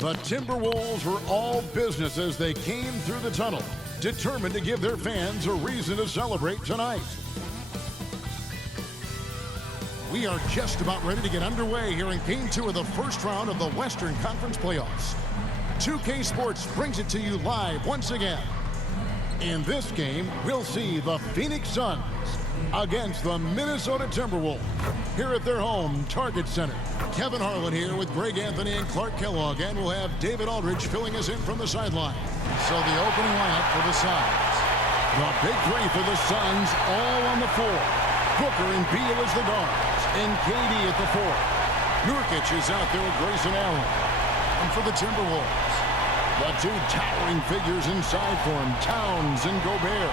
The Timberwolves were all business as they came through the tunnel, determined to give their fans a reason to celebrate tonight. We are just about ready to get underway here in Game 2 of the first round of the Western Conference Playoffs. 2K Sports brings it to you live once again. In this game, we'll see the Phoenix Suns against the Minnesota Timberwolves here at their home Target Center. Kevin Harlan here with Greg Anthony and Clark Kellogg, and we'll have David Aldridge filling us in from the sideline. So the opening lineup for the Suns. The big three for the Suns all on the floor. Booker and Beal as the guards, and KD at the four. Nurkic is out there with Grayson Allen. And for the Timberwolves, the two towering figures inside for him, Towns and Gobert.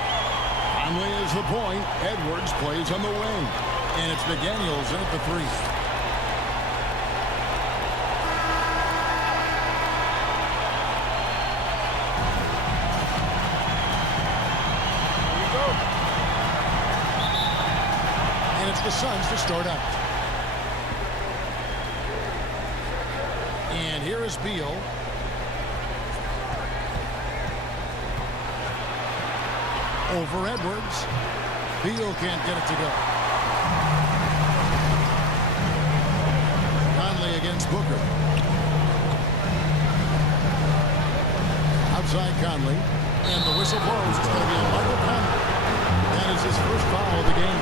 Conley is the point. Edwards plays on the wing. And it's McDaniels in at the three. Here we go. And it's the Suns to start out. And here is Beal. Over Edwards. Beal can't get it to go. Conley against Booker. Outside Conley. And the whistle blows. It's going to be a Michael Conley. That is his first foul of the game.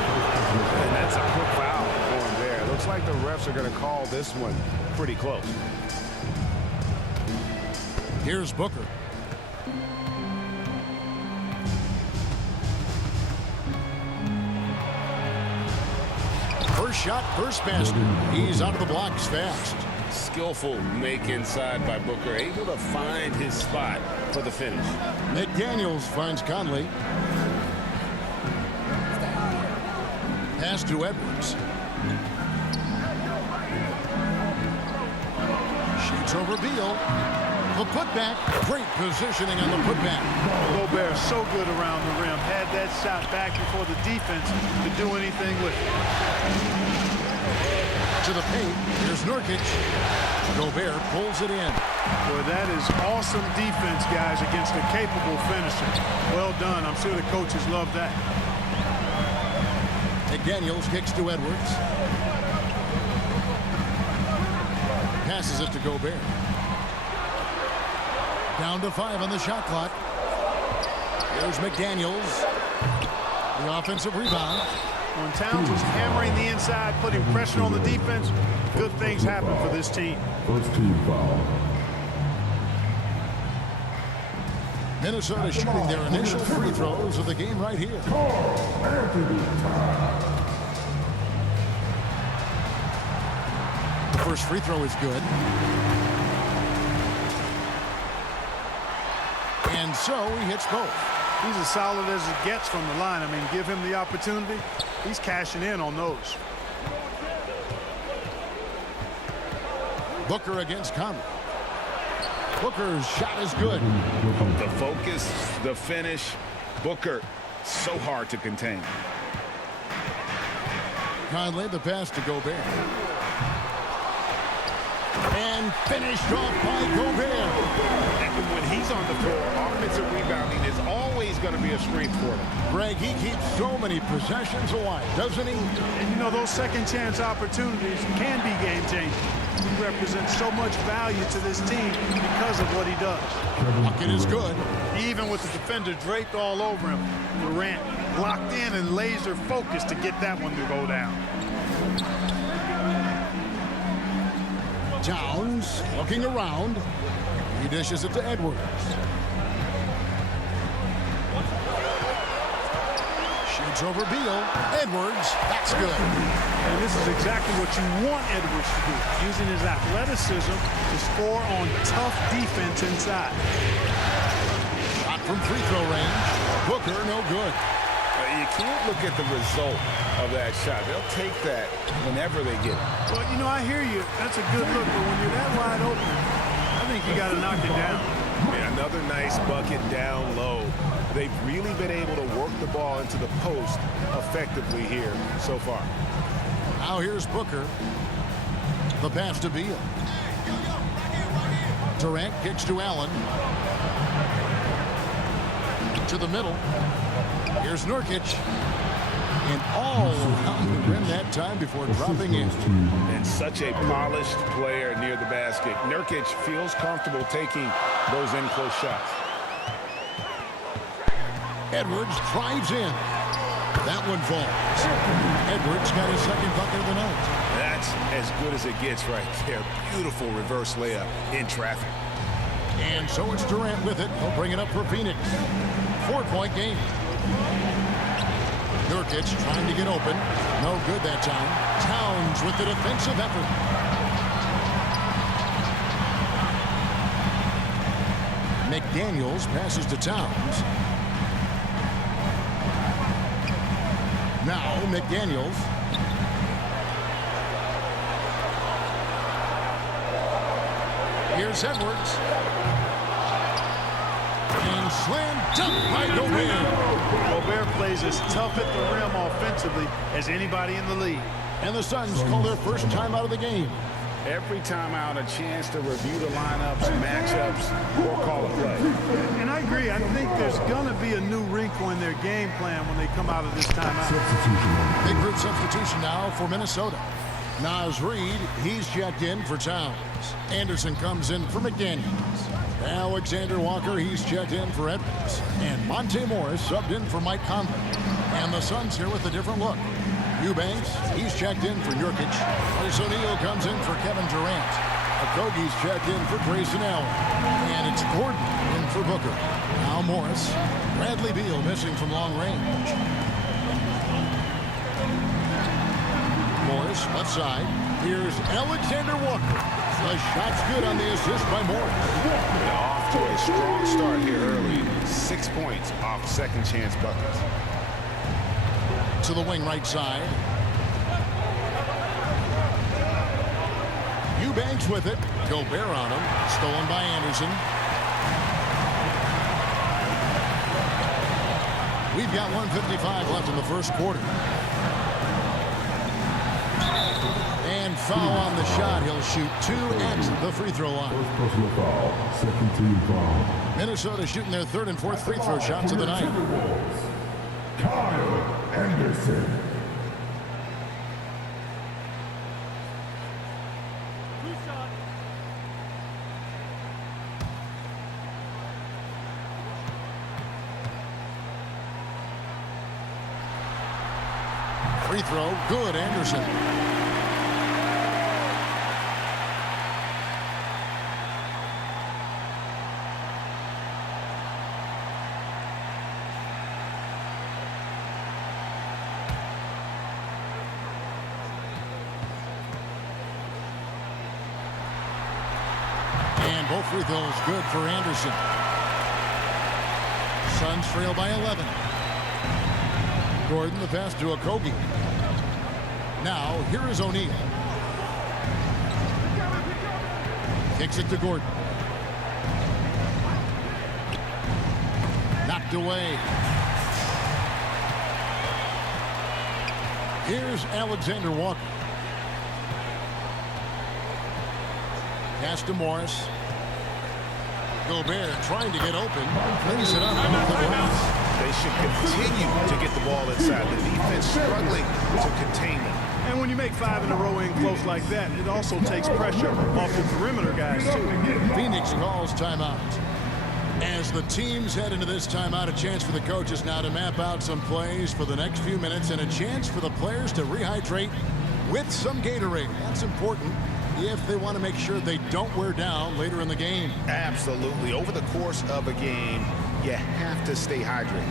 And that's a quick foul for him there. Looks like the refs are going to call this one pretty close. Here's Booker. First shot, first basket. He's out of the blocks fast. Skillful make inside by Booker, able to find his spot for the finish. McDaniels finds Conley. Pass to Edwards. Shoots over Beal. The putback. Great positioning on the putback. Gobert so good around the rim. Had that shot back before the defense could do anything with it. To the paint. Here's Nurkic. Gobert pulls it in. Boy, that is awesome defense, guys, against a capable finisher. Well done. I'm sure the coaches love that. McDaniels kicks to Edwards. Passes it to Gobert. Down to 5 on the shot clock. Here's McDaniels. The offensive rebound. When Towns was hammering the inside, putting pressure on the defense, good things happen for this team. First team foul. Minnesota shooting their initial free throws of the game right here. The first free throw is good. And so he hits both. He's as solid as it gets from the line. I mean, give him the opportunity. He's cashing in on those. Booker against Conley. Booker's shot is good. The focus, the finish. Booker, so hard to contain. Conley, the pass to Gobert. And finished off by Gobert. And when he's on the floor, offensive rebounding is always going to be a strength for him. Greg, he keeps so many possessions alive, doesn't he? And you know, those second chance opportunities can be game changing. He represents so much value to this team because of what he does. Bucket is good. Even with the defender draped all over him, Durant locked in and laser focused to get that one to go down. Towns looking around. He dishes it to Edwards. Shoots over Beal. Edwards, that's good. And this is exactly what you want Edwards to do, using his athleticism to score on tough defense inside. Shot from free throw range. Booker, no good. You can't look at the result of that shot. They'll take that whenever they get it. Well, you know, I hear you. That's a good look, but when you're that wide open, I think you got to knock it down. Man, another nice bucket down low. They've really been able to work the ball into the post effectively here so far. Now here's Booker. The pass to Beal. Durant kicks to Allen. To the middle. Here's Nurkic. And all around the rim that time before dropping in. And such a polished player near the basket. Nurkic feels comfortable taking those in-close shots. Edwards drives in. That one falls. Edwards got his second bucket of the night. That's as good as it gets right there. Beautiful reverse layup in traffic. And so it's Durant with it. He'll bring it up for Phoenix. 4-point game. Nurkic trying to get open. No good that time. Towns with the defensive effort. McDaniels passes to Towns. Now McDaniels. Here's Edwards. And slam dunk by Gobert. Gobert plays as tough at the rim offensively as anybody in the league. And the Suns call their first time out of the game. Every time out, a chance to review the lineups, matchups, or call a play. And I agree. I think there's going to be a new wrinkle in their game plan when they come out of this timeout. Big group substitution now for Minnesota. Naz Reid, he's checked in for Towns. Anderson comes in for McDaniels. Alexander Walker, he's checked in for Edwards. And Monte Morris subbed in for Mike Conley. And the Suns here with a different look. Eubanks, he's checked in for Nurkic. Royce O'Neal comes in for Kevin Durant. Okogie's checked in for Grayson Allen. And it's Gordon in for Booker. Now Morris. Bradley Beal missing from long range. Morris, left side. Here's Alexander Walker. The shot's good on the assist by Morris. Off to a strong start here early. 6 points off second chance buckets. To the wing right side. Eubanks with it. Gobert on him. Stolen by Anderson. We've got 1:55 left in the first quarter. And foul on the shot. He'll shoot 2 at the free throw line. First personal foul, second team foul. Minnesota shooting their third and fourth free throw shots of the night. Kyle Anderson. Free throw, good, Anderson. And both free throws good for Anderson. Suns trail by 11. Gordon, the pass to Okogie. Now, here is O'Neal. Kicks it to Gordon. Knocked away. Here's Alexander Walker. Pass to Morris. Gobert trying to get open. Brings it up off the glass. They should continue to get the ball inside. The defense struggling to contain them. And when you make 5 in a row in close like that, it also takes pressure off the perimeter guys, too. Phoenix calls timeout. As the teams head into this timeout, a chance for the coaches now to map out some plays for the next few minutes and a chance for the players to rehydrate with some Gatorade. That's important if they want to make sure they don't wear down later in the game. Absolutely. Over the course of a game, you have to stay hydrated.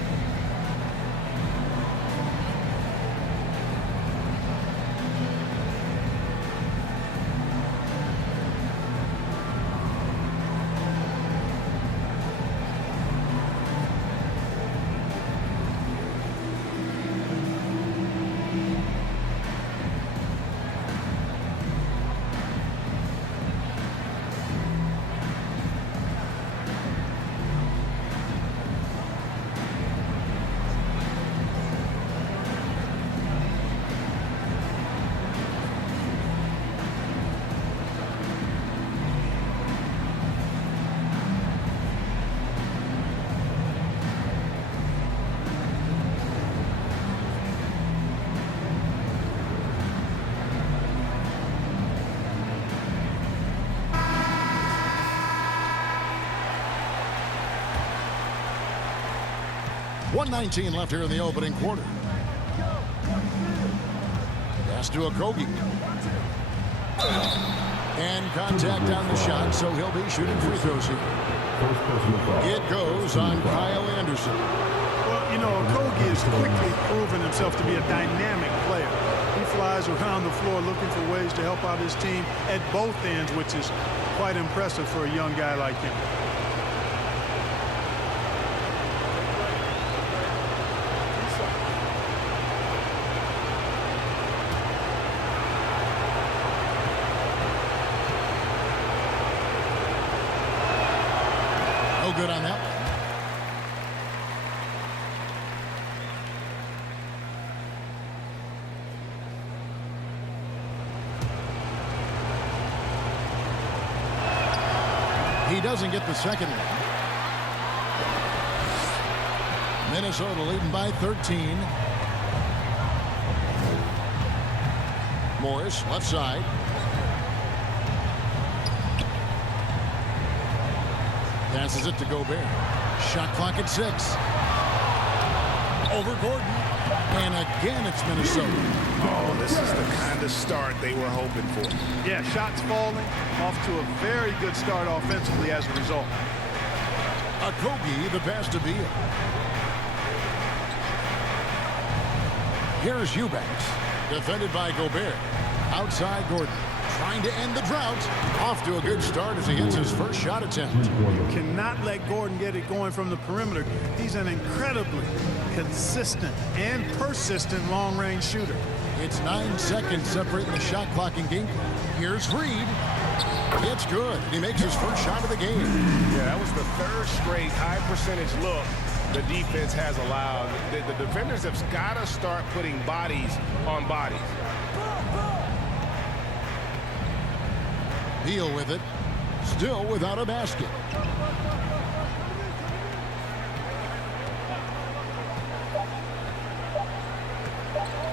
1:19 left here in the opening quarter. Pass to Okogie. And contact on the shot, so he'll be shooting free throws here. It goes on Kyle Anderson. Well, you know, Okogie has quickly proven himself to be a dynamic player. He flies around the floor looking for ways to help out his team at both ends, which is quite impressive for a young guy like him. No good on that one. He doesn't get the second one. Minnesota leading by 13. Morris, left side. Passes it to Gobert. Shot clock at 6. Over Gordon. And again, it's Minnesota. Oh, this is the kind of start they were hoping for. Yeah, shots falling, off to a very good start offensively as a result. Okogie, the pass to Beal. Here's Eubanks. Defended by Gobert. Outside Gordon. Trying to end the drought. Off to a good start as he hits his first shot attempt. You cannot let Gordon get it going from the perimeter. He's an incredibly consistent and persistent long-range shooter. It's 9 seconds separating the shot clock and game clock. Here's Reed. It's good. He makes his first shot of the game. Yeah, that was the third straight high-percentage look the defense has allowed. The defenders have got to start putting bodies on bodies. Beal with it. Still without a basket.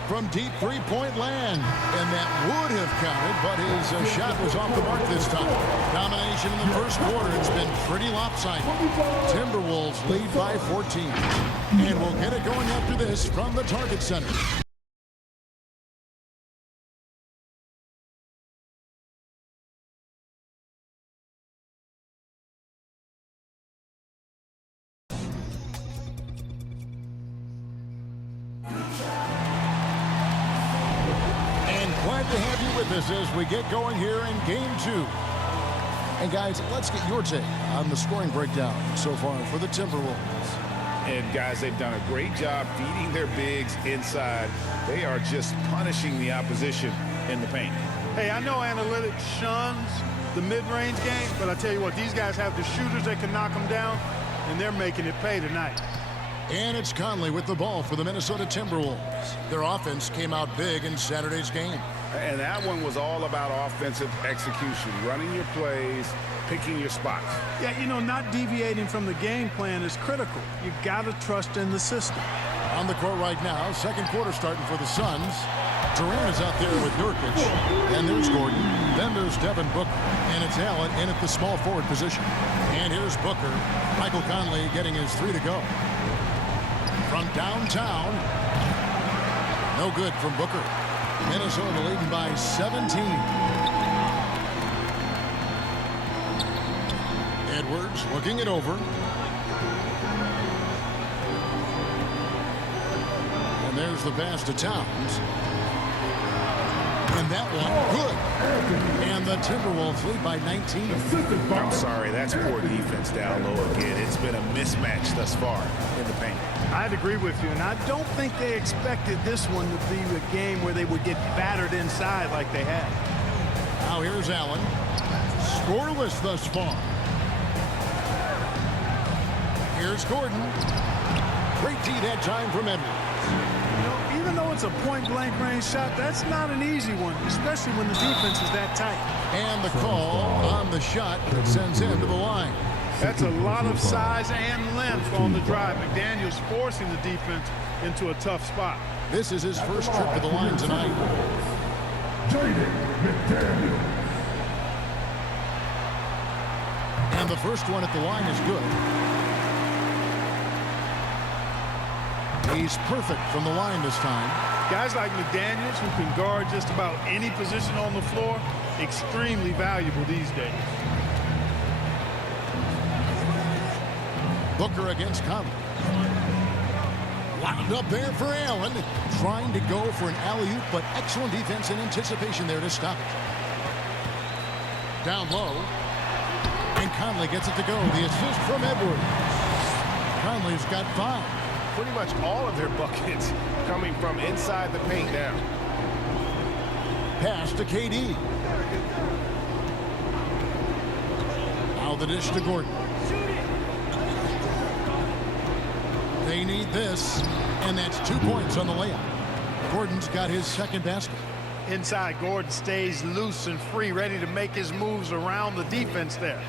From deep three-point land. And that would have counted, but his shot was off the mark this time. Domination in the first quarter. It's been pretty lopsided. Timberwolves lead by 14. And we'll get it going after this from the Target Center. To have you with us as we get going here in game 2. And guys, let's get your take on the scoring breakdown so far for the Timberwolves. And guys, they've done a great job feeding their bigs inside. They are just punishing the opposition in the paint. Hey, I know analytics shuns the mid-range game, but I tell you what, these guys have the shooters that can knock them down, and they're making it pay tonight. And it's Conley with the ball for the Minnesota Timberwolves. Their offense came out big in Saturday's game. And that one was all about offensive execution, running your plays, picking your spots. Yeah, you know, not deviating from the game plan is critical. You got to trust in the system. On the court right now, second quarter starting for the Suns. Durant is out there with Nurkic. And there's Gordon. Then there's Devin Booker. And it's Allen in at the small forward position. And here's Booker. Michael Conley getting his 3 to go. From downtown. No good from Booker. Minnesota leading by 17. Edwards looking it over. And there's the pass to Towns. And that one, good. And the Timberwolves lead by 19. I'm sorry, that's poor defense down low again. It's been a mismatch thus far in the paint. I'd agree with you, and I don't think they expected this one to be a game where they would get battered inside like they had. Now here's Allen. Scoreless thus far. Here's Gordon. Great D that time from Edwards. You know, even though it's a point-blank range shot, that's not an easy one, especially when the defense is that tight. And the call on the shot that sends him to the line. That's a lot of size and length on the drive. McDaniel's forcing the defense into a tough spot. This is his first trip to the line tonight. And the first one at the line is good. He's perfect from the line this time. Guys like McDaniels, who can guard just about any position on the floor, extremely valuable these days. Booker against Conley. Wound up there for Allen. Trying to go for an alley-oop, but excellent defense and anticipation there to stop it. Down low. And Conley gets it to go. The assist from Edwards. Conley's got 5. Pretty much all of their buckets coming from inside the paint now. Pass to KD. Now the dish to Gordon. They need this, and that's 2 points on the layup. Gordon's got his second basket. Inside, Gordon stays loose and free, ready to make his moves around the defense there.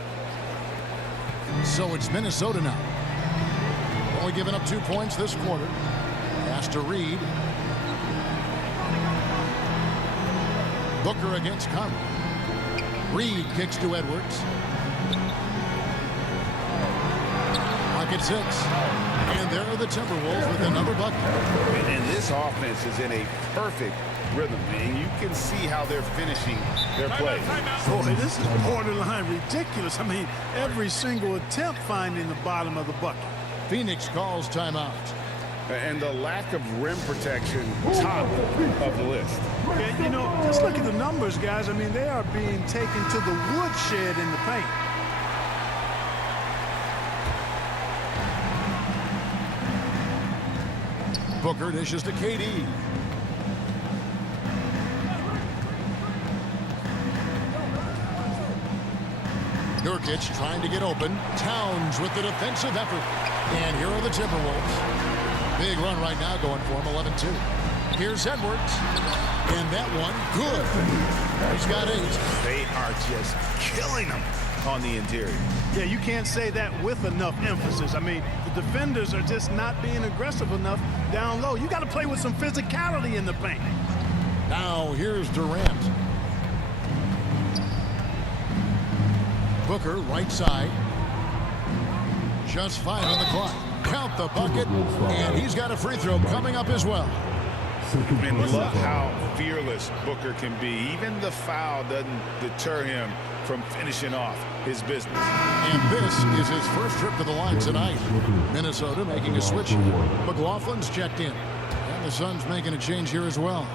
So it's Minnesota now. Only giving up 2 points this quarter. Pass to Reed. Booker against Conley. Reed kicks to Edwards. Pocket 6. And there are the Timberwolves with another bucket. And this offense is in a perfect rhythm, and you can see how they're finishing their play. Boy, this is borderline ridiculous. I mean, every single attempt finding the bottom of the bucket. Phoenix calls timeout. And the lack of rim protection, top of the list. Yeah, you know, just look at the numbers, guys. I mean, they are being taken to the woodshed in the paint. Booker dishes to KD. Nurkic trying to get open. Towns with the defensive effort. And here are the Timberwolves. Big run right now going for him, 11-2. Here's Edwards. And that one, good. He's got 8. They are just killing them on the interior. Yeah, you can't say that with enough emphasis. I mean, the defenders are just not being aggressive enough down low. You got to play with some physicality in the paint. Now here's Durant. Booker, right side. Just 5 on the clock. Count the bucket, and he's got a free throw coming up as well. And look how fearless Booker can be. Even the foul doesn't deter him from finishing off his business. And this is his first trip to the line tonight. Minnesota making a switch. McLaughlin's checked in. And the Suns making a change here as well.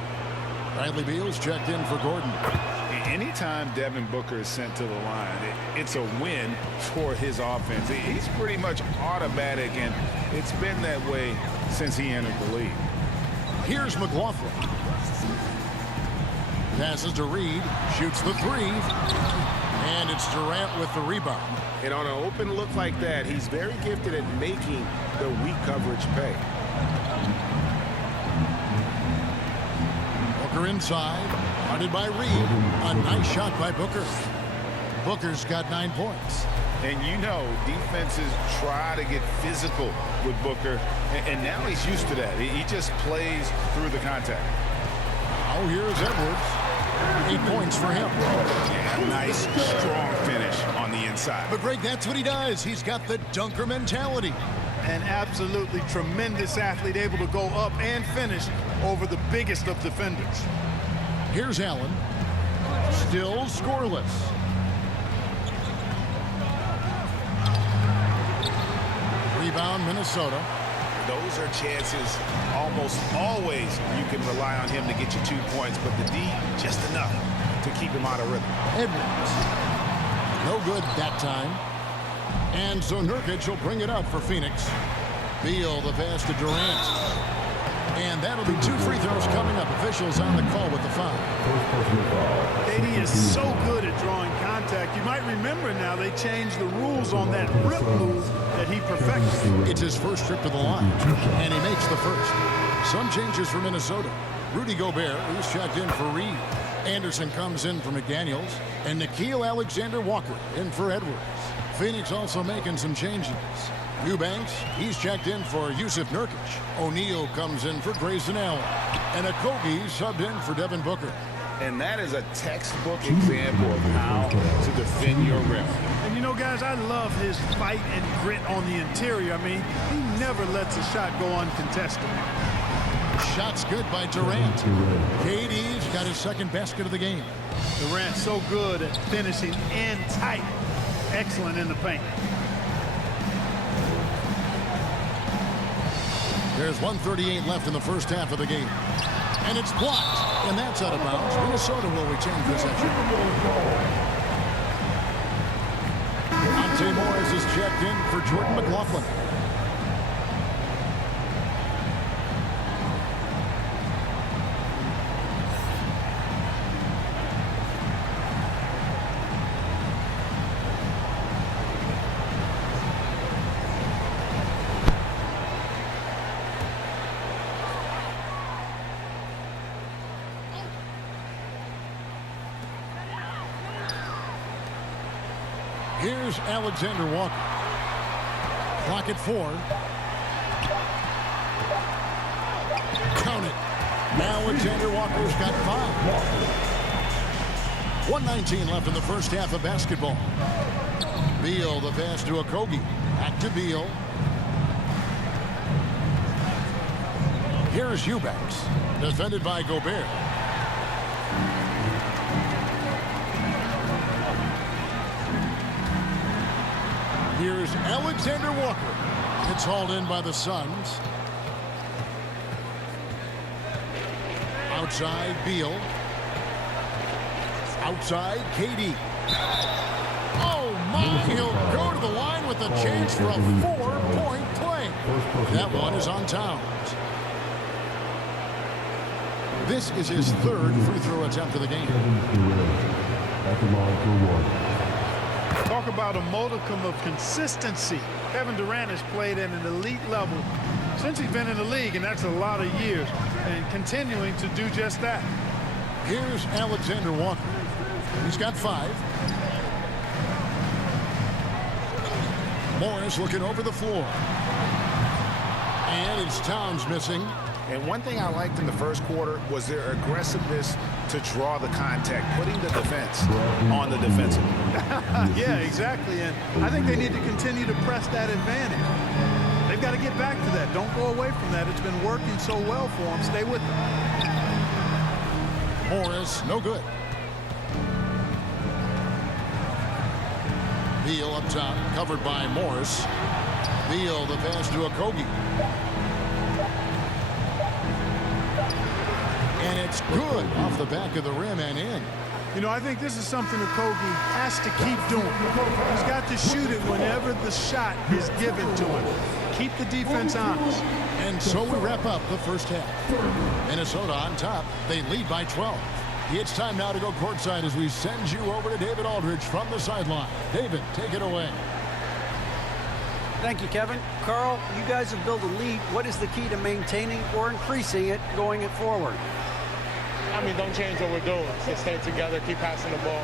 Bradley Beal's checked in for Gordon. Anytime Devin Booker is sent to the line, it's a win for his offense. He's pretty much automatic, and it's been that way since he entered the league. Here's McLaughlin. Passes to Reed. Shoots the 3. And it's Durant with the rebound. And on an open look like that, he's very gifted at making the weak coverage pay. Booker inside. Guarded by Reed. A nice shot by Booker. Booker's got 9 points. And you know, defenses try to get physical with Booker, and now he's used to that. He just plays through the contact. Now here's Edwards. 8 points for him. Yeah, nice, strong finish on the inside. But Greg, that's what he does. He's got the dunker mentality. An absolutely tremendous athlete, able to go up and finish over the biggest of defenders. Here's Allen. Still scoreless. Rebound, Minnesota. Those are chances almost always you can rely on him to get you 2 points, but the D, just enough to keep him out of rhythm. Edwards. No good that time. And so Nurkic will bring it up for Phoenix. Beal, the pass to Durant. And that'll be 2 free throws coming up. Officials on the call with the foul. KD is so good at drawing contact. You might remember now they changed the rules on that rip move that he perfected. It's his first trip to the line, and he makes the first. Some changes for Minnesota. Rudy Gobert, who's checked in for Reed. Anderson comes in for McDaniels, and Nickeil Alexander-Walker in for Edwards. Phoenix also making some changes. Eubanks, he's checked in for Yusuf Nurkic. O'Neal comes in for Grayson Allen. And Okogie subbed in for Devin Booker. And that is a textbook example of how to defend your rim. And you know, guys, I love his fight and grit on the interior. I mean, he never lets a shot go uncontested. Shot's good by Durant. KD's got his second basket of the game. Durant so good at finishing in tight. Excellent in the paint. There's 1:38 left in the first half of the game. And it's blocked. And that's out of bounds. Minnesota will retain possession. Monte Morris is checked in for Jordan McLaughlin. Here's Alexander Walker. Clock at 4. Count it. Now Alexander Walker's got 5. 1:19 left in the first half of basketball. Beal, the pass to Okogie. Back to Beal. Here's Eubanks. Defended by Gobert. Here's Alexander Walker. It's hauled in by the Suns. Outside, Beal. Outside, KD. Oh, my. He'll go to the line with a chance for a 4-point play. That one is on Towns. This is his third free throw attempt of the game. At the line for 1. Talk about a modicum of consistency. Kevin Durant has played at an elite level since he's been in the league, and that's a lot of years, and continuing to do just that. Here's Alexander Walker. He's got 5. Morris looking over the floor. And it's Towns missing. And one thing I liked in the first quarter was their aggressiveness to draw the contact, putting the defense on the defensive. Yeah, exactly. And I think they need to continue to press that advantage. They've got to get back to that. Don't go away from that. It's been working so well for them. Stay with them. Morris, no good. Beal up top, covered by Morris. Beal, the pass to Okogie. And it's good off the back of the rim and in. You know, I think this is something Okogie has to keep doing. He's got to shoot it whenever the shot is given to him. Keep the defense honest. And so we wrap up the first half. Minnesota on top. They lead by 12. It's time now to go courtside as we send you over to David Aldridge from the sideline. David, take it away. Thank you, Kevin. Carl, you guys have built a lead. What is the key to maintaining or increasing it going it forward? I mean, don't change what we're doing. Just stay together, keep passing the ball,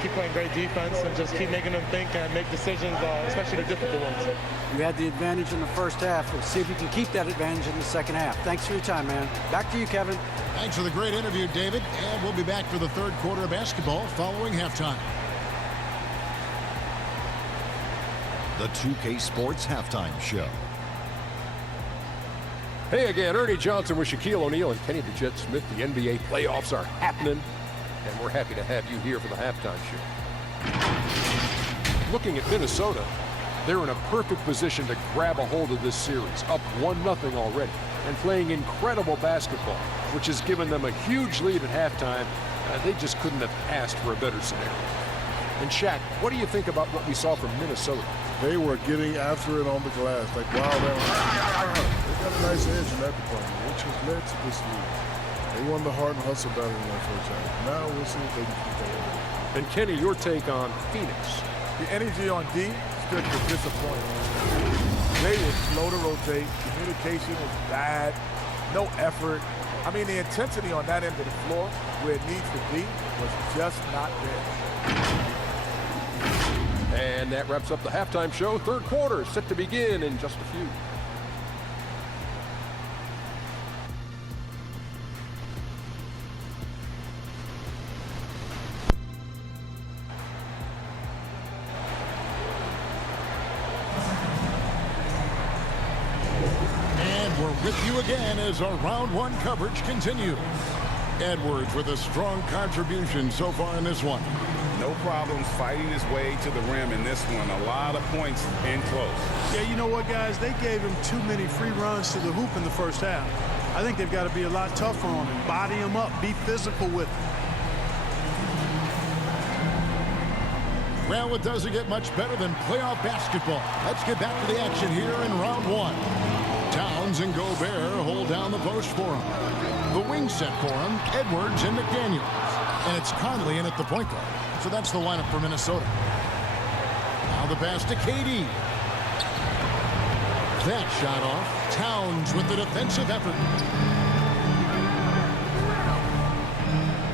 keep playing great defense, and just keep making them think and make decisions, especially the difficult ones. You had the advantage in the first half. Let's see if you can keep that advantage in the second half. Thanks for your time, man. Back to you, Kevin. Thanks for the great interview, David. And we'll be back for the third quarter of basketball following halftime. The 2K Sports Halftime Show. Hey again, Ernie Johnson with Shaquille O'Neal and Kenny the Jet Smith. The NBA playoffs are happening, and we're happy to have you here for the halftime show. Looking at Minnesota, they're in a perfect position to grab a hold of this series, up 1-0 already, and playing incredible basketball, which has given them a huge lead at halftime. They just couldn't have asked for a better scenario. And Shaq, what do you think about what we saw from Minnesota? They were getting after it on the glass, like wow, they got a nice edge in that department, which has led to this lead. They won the hard and hustle battle in that first half. Now we'll see if they can keep that up. And Kenny, your take on Phoenix? The energy on D stood for disappointment. They were slow to rotate. Communication was bad. No effort. I mean, the intensity on that end of the floor, where it needs to be, was just not there. And that wraps up the halftime show. Third quarter is set to begin in just a few. And we're with you again as our round one coverage continues. Edwards with a strong contribution so far in this one. No problems fighting his way to the rim in this one. A lot of points and close. Yeah, you know what, guys? They gave him too many free runs to the hoop in the first half. I think they've got to be a lot tougher on him. Body him up. Be physical with him. Well, it doesn't get much better than playoff basketball. Let's get back to the action here in round one. Towns and Gobert hold down the post for him. The wing set for him, Edwards and McDaniels. And it's Conley in at the point guard. So that's the lineup for Minnesota. Now the pass to KD. That shot off. Towns with the defensive effort.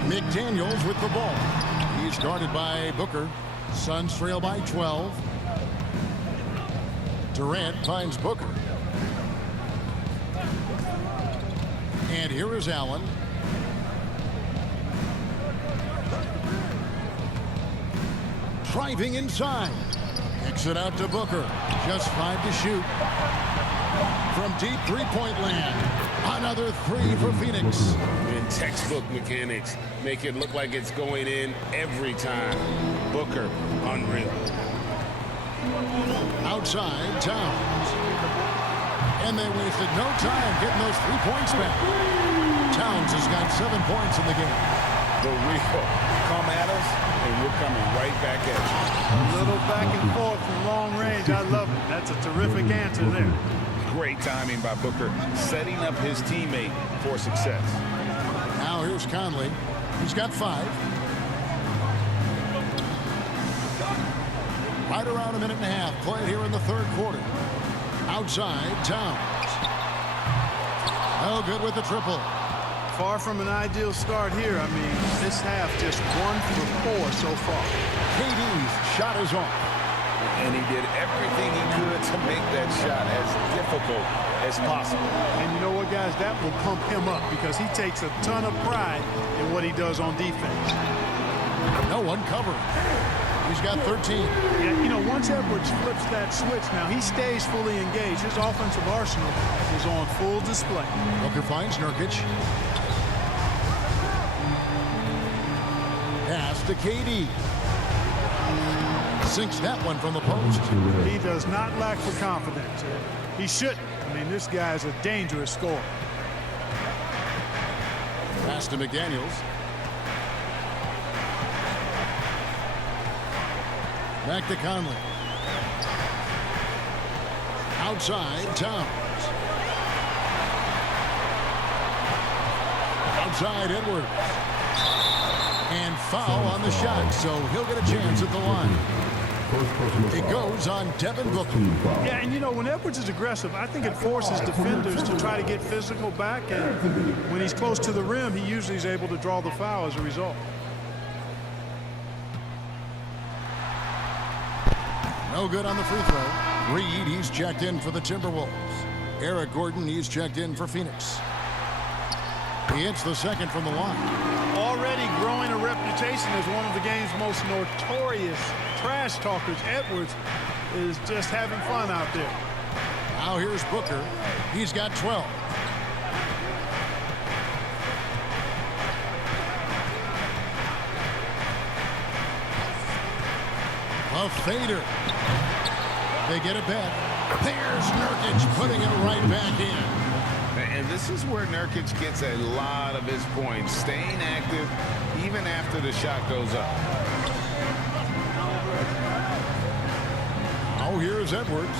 McDaniels with the ball. He's guarded by Booker. Suns trail by 12. Durant finds Booker. And here is Allen. Driving inside. Kicks it out to Booker. Just 5 to shoot. From deep three-point land. Another three for Phoenix. In textbook mechanics, make it look like it's going in every time. Booker, unreal. Outside, Towns. And they wasted no time getting those 3 points back. Towns has got 7 points in the game. The real. Come at us, and we're coming right back at you. A little back and forth from long range. I love it. That's a terrific answer there. Great timing by Booker, setting up his teammate for success. Now here's Conley. He's got 5. Right around a minute and a half played here in the third quarter. Outside, Towns. Oh, good with the triple. Far from an ideal start here. I mean, this half just 1 for 4 so far. KD's shot is off. And he did everything he could to make that shot as difficult as possible. And you know what, guys? That will pump him up because he takes a ton of pride in what he does on defense. No one covering. He's got 13. Yeah, you know, once Edwards flips that switch, now he stays fully engaged. His offensive arsenal is on full display. Booker finds Nurkic. Pass to KD. Sinks that one from the post. He does not lack for confidence. He shouldn't. I mean, this guy is a dangerous scorer. Pass to McDaniels. Back to Conley. Outside, Towns. Outside, Edwards. And foul on the shot, so he'll get a chance at the line. It goes on Devin Booker. Yeah, and you know, when Edwards is aggressive, I think it forces defenders to try to get physical back, and when he's close to the rim, he usually is able to draw the foul as a result. No good on the free throw. Reed, he's checked in for the Timberwolves. Eric Gordon, he's checked in for Phoenix. He hits the second from the line. Already growing a reputation as one of the game's most notorious trash talkers, Edwards is just having fun out there. Now here's Booker. He's got 12. A fader. They get it back. There's Nurkic putting it right back in. And this is where Nurkic gets a lot of his points, staying active even after the shot goes up. Oh, here's Edwards.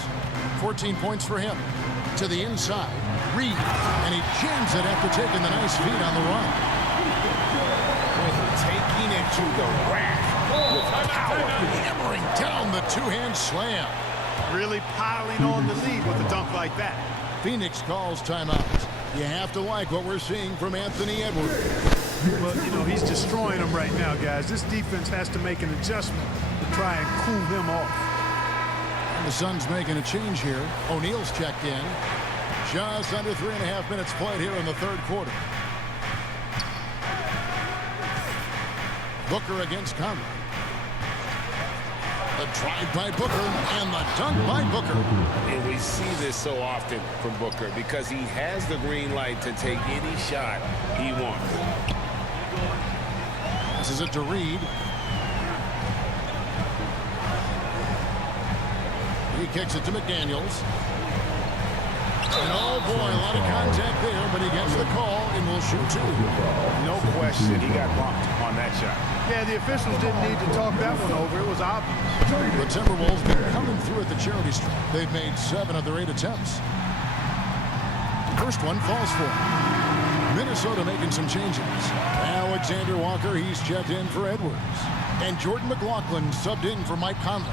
14 points for him. To the inside. Reed. And he jams it after taking the nice feed on the run. Taking it to the rack with power. Hammering down the two-hand slam. Really piling on the lead with a dunk like that. Phoenix calls timeout. You have to like what we're seeing from Anthony Edwards. Well, you know, he's destroying them right now, guys. This defense has to make an adjustment to try and cool him off. And the Suns making a change here. O'Neal's checked in. Just under 3.5 minutes played here in the third quarter. Booker against Conley. The drive by Booker and the dunk by Booker. And we see this so often from Booker because he has the green light to take any shot he wants. Passes it to Reed. He kicks it to McDaniels. And oh boy, a lot of contact there, but he gets the call and will shoot two. No question, he got bumped on that shot. Yeah, the officials didn't need to talk that one over. It was obvious. The Timberwolves been coming through at the charity stripe. They've made 7 of their 8 attempts. First one falls for him. Minnesota making some changes. Alexander Walker, he's checked in for Edwards. And Jordan McLaughlin subbed in for Mike Conley.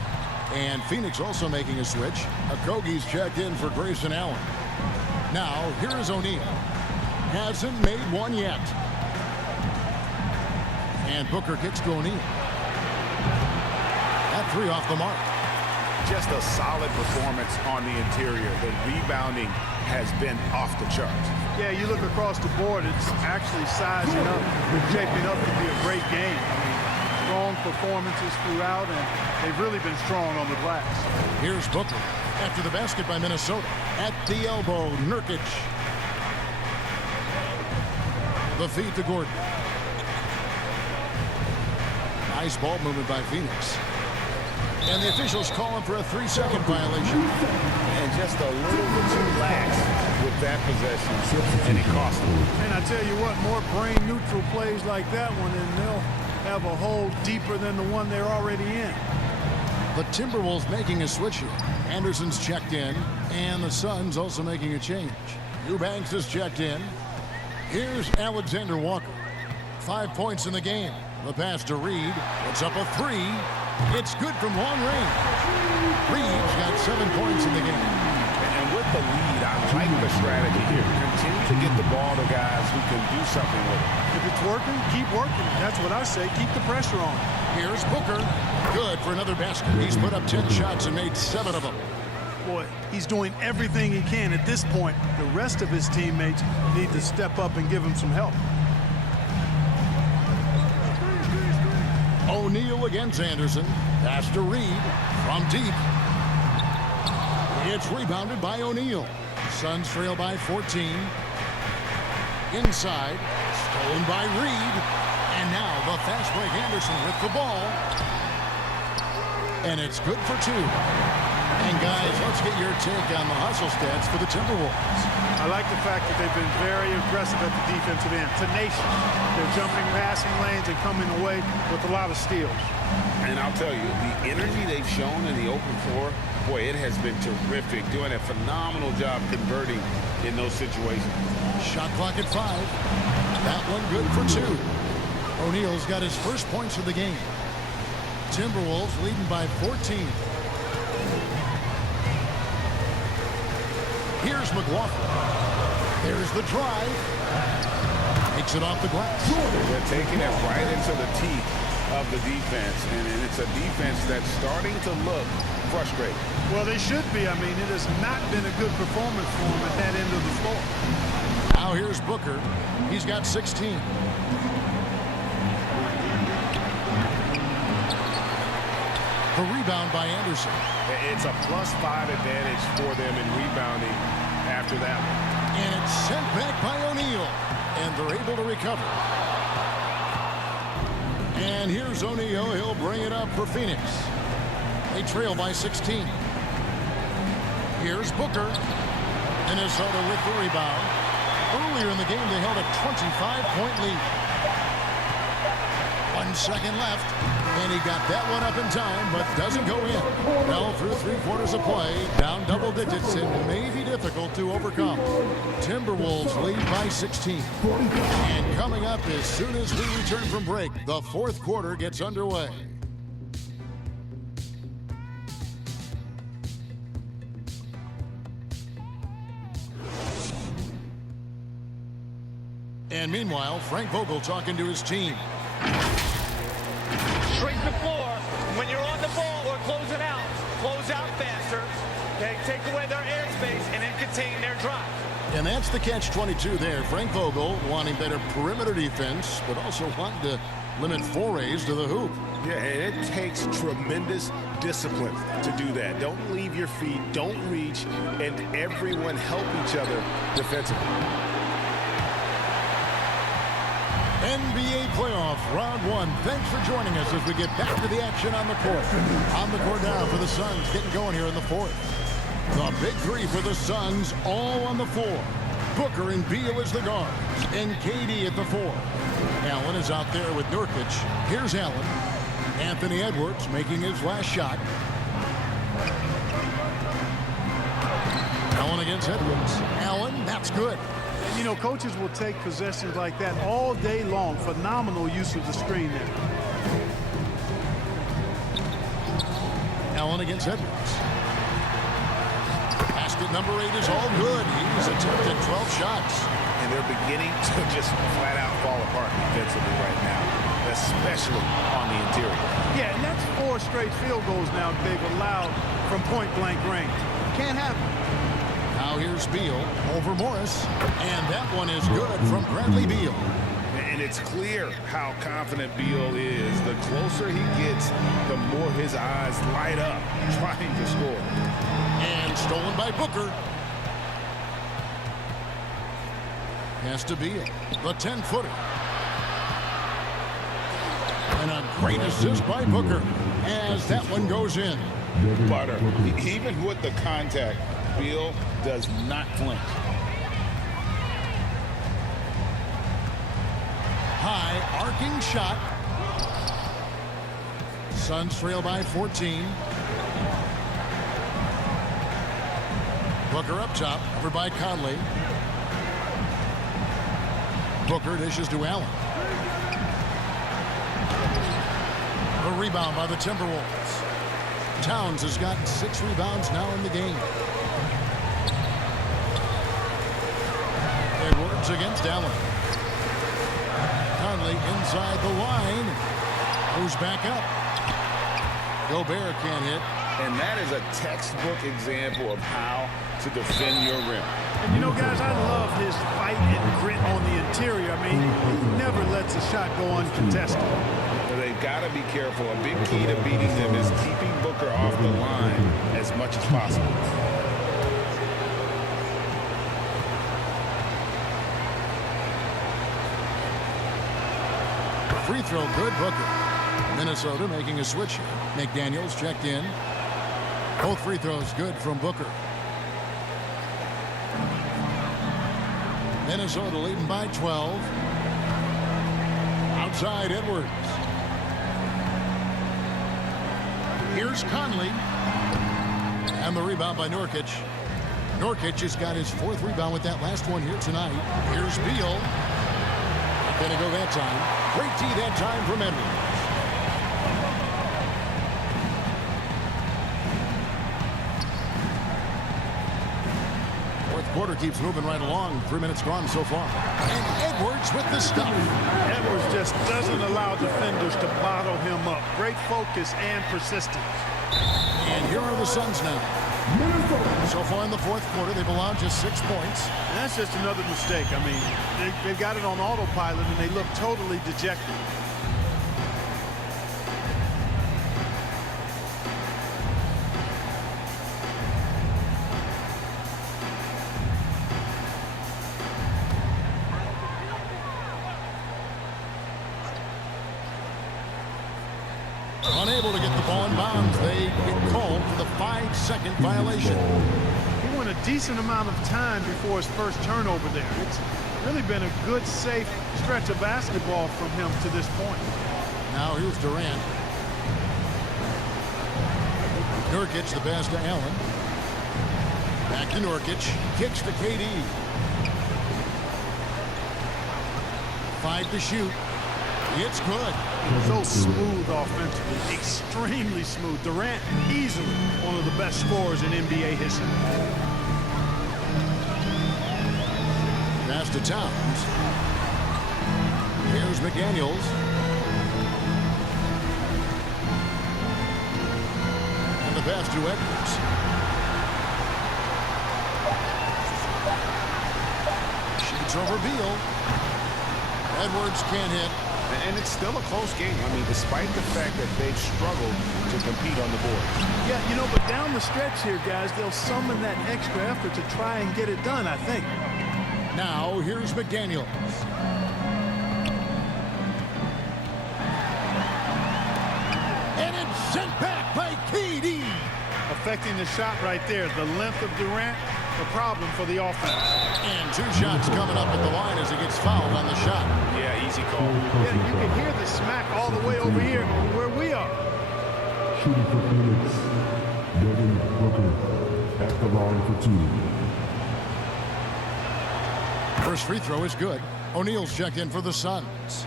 And Phoenix also making a switch. Okogie's checked in for Grayson Allen. Now, here is O'Neal. Hasn't made one yet. And Booker kicks to O'Neal. That 3 off the mark. Just a solid performance on the interior. The rebounding has been off the charts. Yeah, you look across the board, it's actually sizing up, shaping up to be a great game. I mean, strong performances throughout, and they've really been strong on the glass. Here's Booker after the basket by Minnesota. At the elbow, Nurkic. The feed to Gordon. Nice ball movement by Phoenix. And the officials calling for a 3-second violation. And just a little bit too lax with that possession, and it cost them. And I tell you what, more brain-neutral plays like that one, and they'll have a hole deeper than the one they're already in. The Timberwolves making a switch here. Anderson's checked in, and the Suns also making a change. Eubanks is checked in. Here's Alexander Walker. 5 points in the game. The pass to Reed. It's up a 3. It's good from long range. Reed's got 7 points in the game. And with the lead, I like the strategy here. Continue to get the ball to guys who can do something with it. If it's working, keep working. That's what I say. Keep the pressure on. Here's Booker. Good for another basket. He's put up 10 shots and made 7 of them. Boy, he's doing everything he can at this point. The rest of his teammates need to step up and give him some help. O'Neal against Anderson. Pass to Reed from deep. It's rebounded by O'Neal. Suns trail by 14. Inside. Stolen by Reed. And now the fast break Anderson with the ball. And it's good for 2. And guys, let's get your take on the hustle stats for the Timberwolves. I like the fact that they've been very aggressive at the defensive end. Tenacious. They're jumping passing lanes and coming away with a lot of steals. And I'll tell you, the energy they've shown in the open floor, boy, it has been terrific. Doing a phenomenal job converting in those situations. Shot clock at 5. That one good for 2. O'Neal's got his first points of the game. Timberwolves leading by 14. Here's McLaughlin. There's the drive. Takes it off the glass. They're taking it right into the teeth of the defense, and it's a defense that's starting to look frustrated. Well, they should be. I mean, it has not been a good performance for them at that end of the floor. Now here's Booker. He's got 16. The rebound by Anderson. It's a +5 advantage for them in rebounding after that one. And it's sent back by O'Neal. And they're able to recover. And here's O'Neal. He'll bring it up for Phoenix. They trail by 16. Here's Booker. Minnesota with the rebound. Earlier in the game, they held a 25-point lead. 1 second left. And he got that one up in time, but doesn't go in. Well, through 3/4 of play, down double digits, and may be difficult to overcome. Timberwolves lead by 16. And coming up as soon as we return from break, the 4th quarter gets underway. And meanwhile, Frank Vogel talking to his team. Shrink the floor. When you're on the ball or closing out, close out faster. Okay, take away their airspace and then contain their drive. And that's the catch-22 there. Frank Vogel wanting better perimeter defense, but also wanting to limit forays to the hoop. Yeah, and it takes tremendous discipline to do that. Don't leave your feet, don't reach, and everyone help each other defensively. NBA playoffs, round one. Thanks for joining us as we get back to the action on the court. On the court now for the Suns, getting going here in the fourth. The big three for the Suns, all on the floor. Booker and Beal as the guards, and KD at the four. Allen is out there with Nurkic. Here's Allen. Anthony Edwards making his last shot. Allen against Edwards. Allen, that's good. You know, coaches will take possessions like that all day long. Phenomenal use of the screen there. Allen against Edwards. Basket number 8 is all good. He's attempted 12 shots. And they're beginning to just flat out fall apart defensively right now, especially on the interior. Yeah, and that's 4 straight field goals now they've allowed from point-blank range. Can't happen. Now here's Beal over Morris, and that one is good from Bradley Beal. And it's clear how confident Beal is. The closer he gets, the more his eyes light up trying to score. And stolen by Booker. Pass to Beal, the 10-footer. And a great assist by Booker as that one goes in. Butter. Even with the contact, Beal does not flinch. High arcing shot. Suns trail by 14. Booker up top, covered by Conley. Booker dishes to Allen. A rebound by the Timberwolves. Towns has got 6 rebounds now in the game. Edwards against Allen. Conley inside the line. Goes back up. Gobert can't hit. And that is a textbook example of how to defend your rim. And you know, guys, I love his fight and grit on the interior. I mean, he never lets a shot go uncontested. But they've got to be careful. A big key to beating them is keeping Booker off the line as much as possible. Free throw good, Booker. Minnesota making a switch here. McDaniels checked in. Both free throws good from Booker. Minnesota leading by 12. Outside Edwards. Here's Conley. And the rebound by Nurkic. Nurkic has got his 4th rebound with that last one here tonight. Here's Beal. Not gonna go that time. Great tee that time from Edwards. Quarter keeps moving right along. 3 minutes gone so far. And Edwards with the stuff. Edwards just doesn't allow defenders to bottle him up. Great focus and persistence. And here are the Suns now. So far in the 4th quarter, they've allowed just 6 points. And that's just another mistake. I mean, they've got it on autopilot, and they look totally dejected. Unable to get the ball in bounds. They get called for the 5-second violation. He went a decent amount of time before his first turnover there. It's really been a good, safe stretch of basketball from him to this point. Now here's Durant. Nurkic the pass to Allen. Back to Nurkic. Kicks to KD. 5 to shoot. It's good. So smooth offensively, extremely smooth. Durant, easily one of the best scorers in NBA history. Pass to Towns. Here's McDaniels. And the pass to Edwards. Shoots over Beal. Edwards can't hit. And it's still a close game. I mean, despite the fact that they've struggled to compete on the board. Yeah, you know, but down the stretch here, guys, they'll summon that extra effort to try and get it done, I think. Now, here's McDaniels. And it's sent back by KD. Affecting the shot right there. The length of Durant, the problem for the offense. And 2 shots coming up at the line as he gets fouled on the shot. Yeah, easy call. Yeah, you can hear the smack all the way over here where we are. Shooting for Phoenix, Devin Booker at the line for 2. First free throw is good. O'Neal's checked in for the Suns.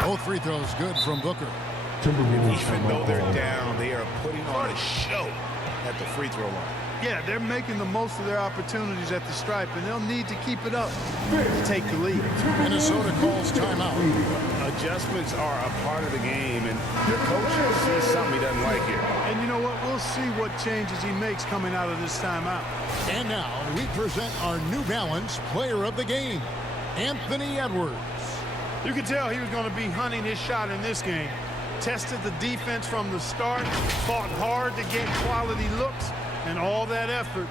Both free throws good from Booker. Even though they're down, they are putting on a show at the free throw line. Yeah, they're making the most of their opportunities at the stripe, and they'll need to keep it up to take the lead. Minnesota calls timeout. Adjustments are a part of the game, and the coach sees something he doesn't like here. And you know what? We'll see what changes he makes coming out of this timeout. And now we present our New Balance player of the game, Anthony Edwards. You could tell he was going to be hunting his shot in this game. Tested the defense from the start, fought hard to get quality looks, and all that effort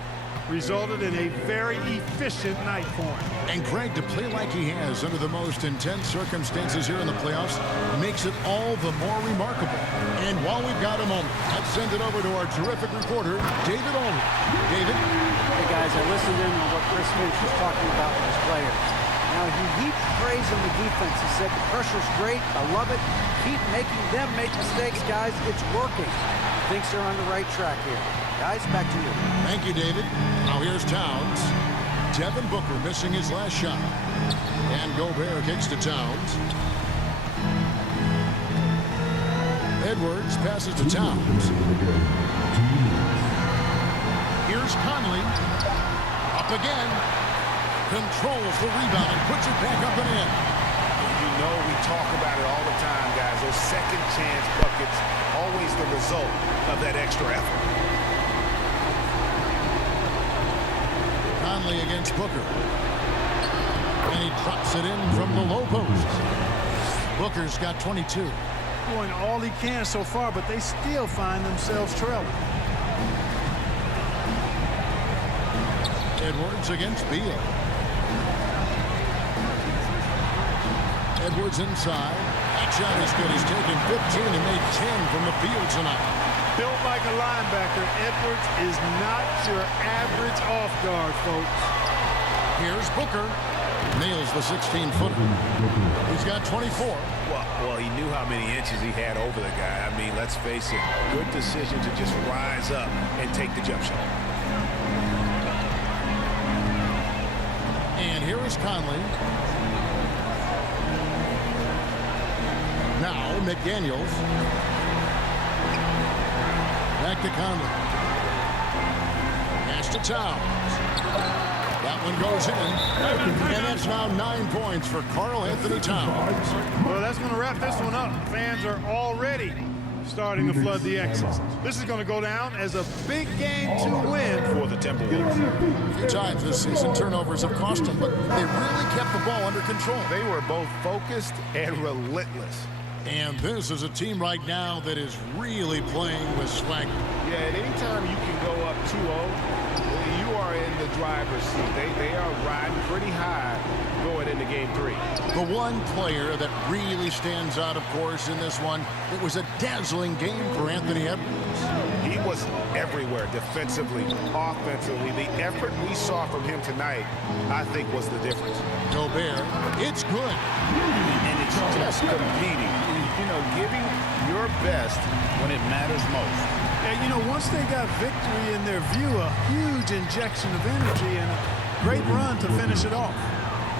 resulted in a very efficient night for him. And Craig, to play like he has under the most intense circumstances here in the playoffs makes it all the more remarkable. And while we've got a moment, let's send it over to our terrific reporter, David Aldridge. David? Hey, guys, I listened in on what Chris Finch was talking about with his players. Now, he heaped praise on the defense. He said, the pressure's great. I love it. Keep making them make mistakes, guys. It's working. Thinks they're on the right track here. Guys, back to you. Thank you, David. Now here's Towns. Devin Booker missing his last shot. And Gobert kicks to Towns. Edwards passes to Towns. Here's Conley. Up again. Controls the rebound and puts it back up and in. You know we talk about it all the time, guys. Those second chance buckets, always the result of that extra effort. Conley against Booker. And he drops it in from the low post. Booker's got 22. Doing all he can so far, but they still find themselves trailing. Edwards against Beal. Edwards inside. That shot is good. He's taken 15 and made 10 from the field tonight. Built like a linebacker, Edwards is not your average off guard, folks. Here's Booker. Nails the 16-footer. He's got 24. Well, he knew how many inches he had over the guy. I mean, let's face it, good decision to just rise up and take the jump shot. And here is Conley. Now McDaniels. Back to Conley. Pass to Towns. That one goes in. And that's now 9 points for Karl Anthony Towns. Well, that's going to wrap this one up. Fans are already starting to flood the exits. This is going to go down as a big game to win for the Timberwolves. A few times this season, turnovers have cost them, but they really kept the ball under control. They were both focused and relentless. And this is a team right now that is really playing with swagger. Yeah, at any time you can go up 2-0, you are in the driver's seat. They are riding pretty high going into game 3. The one player that really stands out, of course, in this one, it was a dazzling game for Anthony Edwards. He was everywhere, defensively, offensively. The effort we saw from him tonight, I think, was the difference. Gobert, it's good. And it's just competing. You know, giving your best when it matters most. And, you know, once they got victory in their view, a huge injection of energy and a great run to finish it off.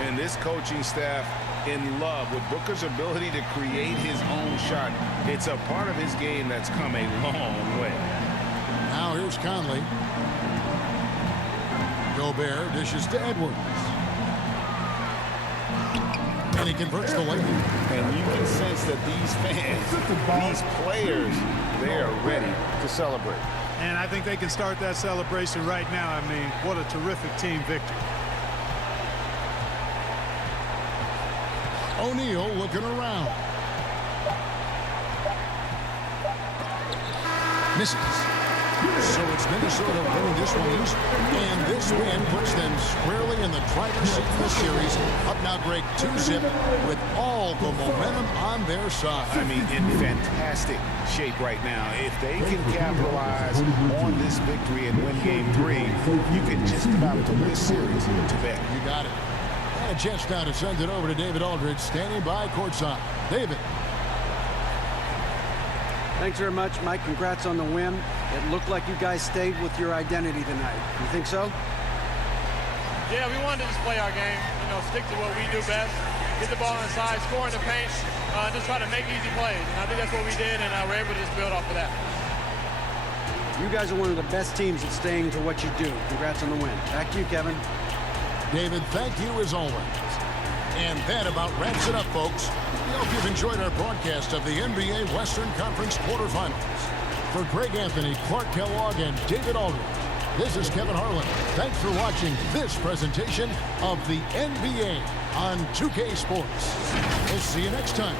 And this coaching staff in love with Booker's ability to create his own shot. It's a part of his game that's come a long way. Now here's Conley. Gobert dishes to Edwards. And he converts the lane. And you can sense that these fans, these players, they are ready to celebrate. And I think they can start that celebration right now. I mean, what a terrific team victory. O'Neal looking around. Misses. So it's Minnesota winning this one easy. And this win puts them squarely in the driver's seat of the series. Up now, Greg, 2-zip with all the momentum on their side. I mean, in fantastic shape right now. If they can capitalize on this victory and win game 3, you can just about put this series to bed. You got it. And a chance now to send it over to David Aldridge, standing by courtside. David. Thanks very much, Mike. Congrats on the win. It looked like you guys stayed with your identity tonight. You think so? Yeah, we wanted to just play our game, stick to what we do best, get the ball inside, score in the paint, just try to make easy plays. And I think that's what we did, and we're able to just build off of that. You guys are one of the best teams at staying to what you do. Congrats on the win. Back to you, Kevin. David, thank you as always. And that about wraps it up, folks. We hope you've enjoyed our broadcast of the NBA Western Conference quarterfinals. For Greg Anthony, Clark Kellogg, and David Aldridge, this is Kevin Harlan. Thanks for watching this presentation of the NBA on 2K Sports. We'll see you next time.